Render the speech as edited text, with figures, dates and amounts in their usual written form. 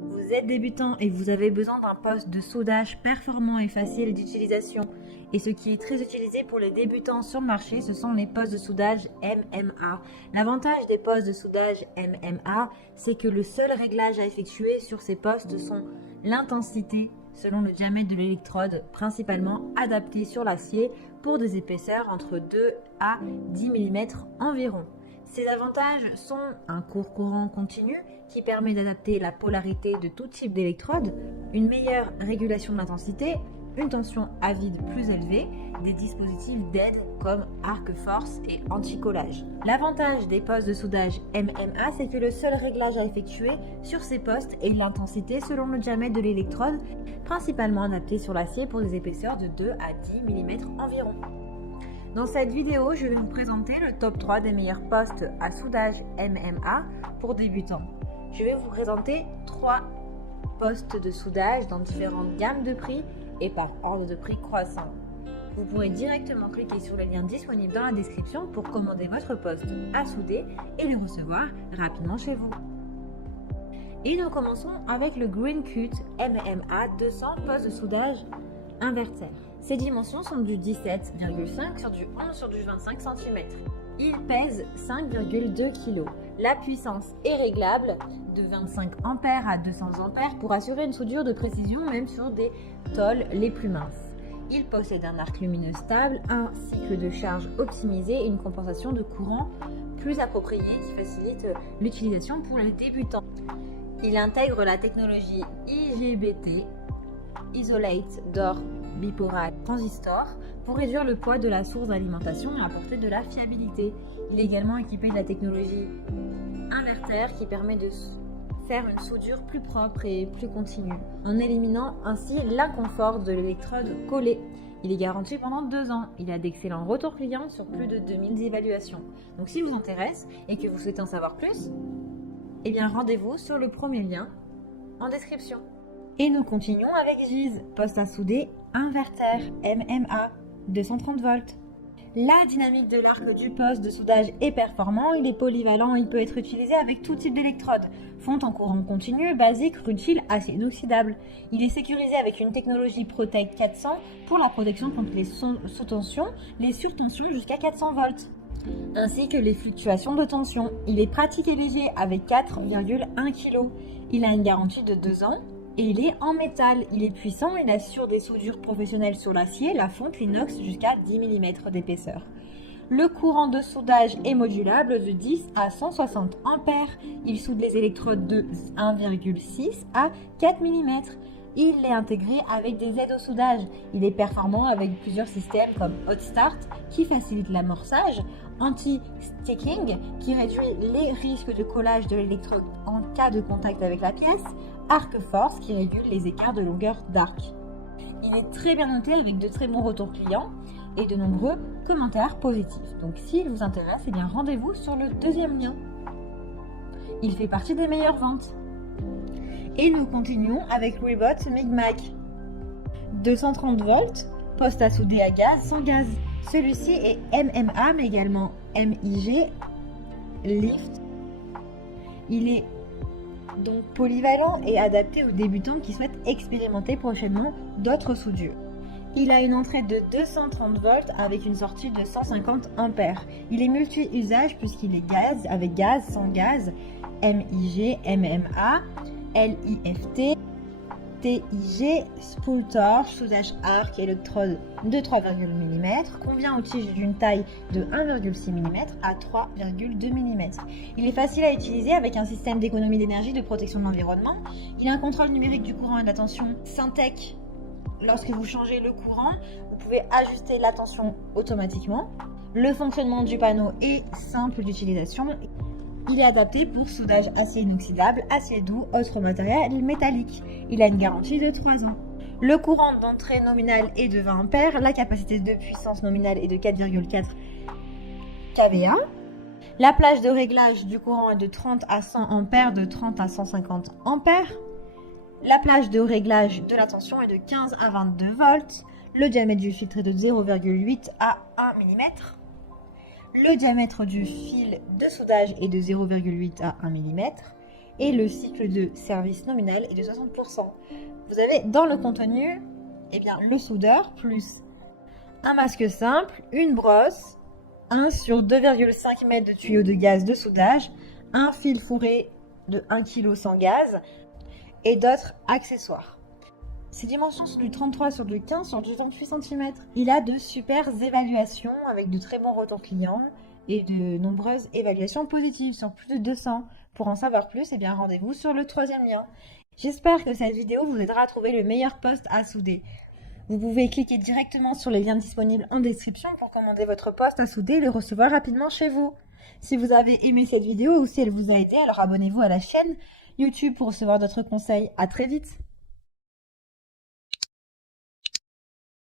Vous êtes débutant et vous avez besoin d'un poste de soudage performant et facile d'utilisation. Et ce qui est très utilisé pour les débutants sur le marché, ce sont les postes de soudage MMA. L'avantage des postes de soudage MMA, c'est que le seul réglage à effectuer sur ces postes sont l'intensité selon le diamètre de l'électrode, principalement adapté sur l'acier pour des épaisseurs entre 2 à 10 mm environ. Ces avantages sont un court courant continu qui permet d'adapter la polarité de tout type d'électrode, une meilleure régulation de l'intensité, une tension à vide plus élevée, des dispositifs d'aide comme arc-force et anti-collage. L'avantage des postes de soudage MMA, c'est que le seul réglage à effectuer sur ces postes est l'intensité selon le diamètre de l'électrode, principalement adapté sur l'acier pour des épaisseurs de 2 à 10 mm environ. Dans cette vidéo, je vais vous présenter le top 3 des meilleurs postes à soudage MMA pour débutants. Je vais vous présenter 3 postes de soudage dans différentes gammes de prix et par ordre de prix croissant. Vous pourrez directement cliquer sur les liens disponibles dans la description pour commander votre poste à souder et le recevoir rapidement chez vous. Et nous commençons avec le Green Cut MMA 200 poste de soudage inverter. Ses dimensions sont du 17,5 sur du 11 sur du 25 cm. Il pèse 5,2 kg. La puissance est réglable de 25 A à 200 A pour assurer une soudure de précision même sur des tôles les plus minces. Il possède un arc lumineux stable, un cycle de charge optimisé et une compensation de courant plus appropriée qui facilite l'utilisation pour les débutants. Il intègre la technologie IGBT, Isolate Door Bipolar Transistor, pour réduire le poids de la source d'alimentation et apporter de la fiabilité. Il est également équipé de la technologie inverter qui permet de faire une soudure plus propre et plus continue, en éliminant ainsi l'inconfort de l'électrode collée. Il est garanti pendant 2 ans. Il a d'excellents retours clients sur plus de 2000 évaluations. Donc si vous intéresse et que vous souhaitez en savoir plus, eh bien rendez-vous sur le premier lien en description. Et nous continuons avec Giz, poste à souder inverter MMA 230 volts. La dynamique de l'arc du poste de soudage est performant, il est polyvalent, il peut être utilisé avec tout type d'électrode. Fonte en courant continu, basique, rutile, acier inoxydable. Il est sécurisé avec une technologie Protect 400 pour la protection contre les sous-tensions, les surtensions jusqu'à 400 volts, ainsi que les fluctuations de tension. Il est pratique et léger avec 4,1 kg. Il a une garantie de 2 ans. Et il est en métal, il est puissant, il assure des soudures professionnelles sur l'acier, la fonte, l'inox jusqu'à 10 mm d'épaisseur. Le courant de soudage est modulable de 10 à 160 A. Il soude les électrodes de 1,6 à 4 mm. Il est intégré avec des aides au soudage. Il est performant avec plusieurs systèmes comme Hot Start qui facilite l'amorçage, Anti-Sticking qui réduit les risques de collage de l'électrode en cas de contact avec la pièce, arc-force qui régule les écarts de longueur d'arc. Il est très bien noté avec de très bons retours clients et de nombreux commentaires positifs. Donc s'il vous intéresse, eh bien rendez-vous sur le deuxième lien. Il fait partie des meilleures ventes. Et nous continuons avec Rebot Migmac 230 volts, poste à souder à gaz sans gaz. Celui-ci est MMA mais également MIG Lift. Il est donc polyvalent et adapté aux débutants qui souhaitent expérimenter prochainement d'autres soudures. Il a une entrée de 230 volts avec une sortie de 150 A. Il est multi-usage puisqu'il est gaz, avec gaz, sans gaz, MIG, MMA, LIFT, TIG, spool torche, soudage arc, électrode de 3,1 mm, convient aux tiges d'une taille de 1,6 mm à 3,2 mm. Il est facile à utiliser avec un système d'économie d'énergie de protection de l'environnement. Il a un contrôle numérique du courant et de la tension Syntec. Lorsque vous changez le courant, vous pouvez ajuster la tension automatiquement. Le fonctionnement du panneau est simple d'utilisation. Il est adapté pour soudage acier inoxydable, acier doux, autres matériels métalliques. Il a une garantie de 3 ans. Le courant d'entrée nominal est de 20 A, la capacité de puissance nominale est de 4,4 kVA. La plage de réglage du courant est de 30 à 100 A, de 30 à 150 A. La plage de réglage de la tension est de 15 à 22 volts. Le diamètre du filtre est de 0,8 à 1 mm. Le diamètre du fil de soudage est de 0,8 à 1 mm. et le cycle de service nominal est de 60%. Vous avez dans le contenu le soudeur plus un masque simple, une brosse, 1 sur 2,5 m de tuyau de gaz de soudage, un fil fourré de 1 kg sans gaz et d'autres accessoires. Ses dimensions sont du 33 sur du 15 sur du 38 cm. Il a de super évaluations avec de très bons retours clients et de nombreuses évaluations positives sur plus de 200. Pour en savoir plus, rendez-vous sur le 3e lien. J'espère que cette vidéo vous aidera à trouver le meilleur poste à souder. Vous pouvez cliquer directement sur les liens disponibles en description pour commander votre poste à souder et le recevoir rapidement chez vous. Si vous avez aimé cette vidéo ou si elle vous a aidé, alors abonnez-vous à la chaîne YouTube pour recevoir d'autres conseils. À très vite!